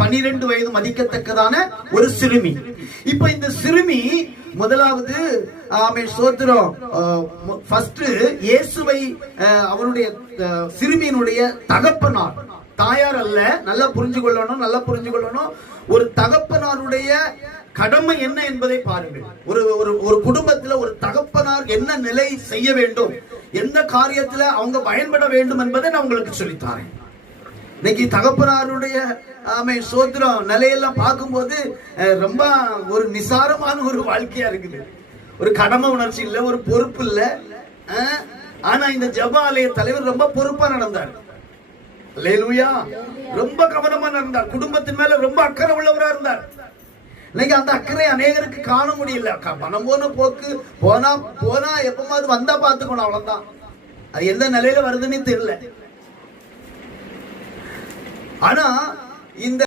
12 வயது மதிக்கத்தக்கதான ஒரு சிறுமி. இப்ப இந்த சிறுமி முதலாவது சோத்திரம் ஃபர்ஸ்ட் இயேசுவை அவருடைய சிறுமியினுடைய தகப்பனார், தாயார் அல்ல. நல்லா புரிஞ்சு கொள்ளணும். ஒரு தகப்பனாருடைய கடமை என்ன என்பதை பாருங்கள். ஒரு குடும்பத்தில் ஒரு தகப்பனார் என்ன நிலை செய்ய வேண்டும், எந்த காரியத்துல அவங்க பயன்பட வேண்டும் என்பதை நான் உங்களுக்கு சொல்லித்தாரேன். இன்னைக்கு தகப்பனாருடைய சோத்திரம் நிலையெல்லாம் பார்க்கும்போது ரொம்ப ஒரு நிசாரமான ஒரு வாழ்க்கையா இருக்குது. ஒரு கடமை உணர்ச்சி இல்ல, ஒரு பொறுப்பு இல்ல. ஆனா இந்த ஜெப ஆலய தலைவர் ரொம்ப பொறுப்பா நடந்தார். அல்லேலூயா. ரொம்ப கவனமா நடந்தார். குடும்பத்தின் மேல ரொம்ப அக்கறை உள்ளவரா இருந்தார். இன்னைக்கு அந்த அக்கறை அநேகருக்கு காண முடியல. பணம் போன போக்கு, போனா எப்பமாவது வந்தா பாத்துக்கணும், அவ்வளவுதான். அது எந்த நிலையில வருதுன்னு தெரியல. ஆனா இந்த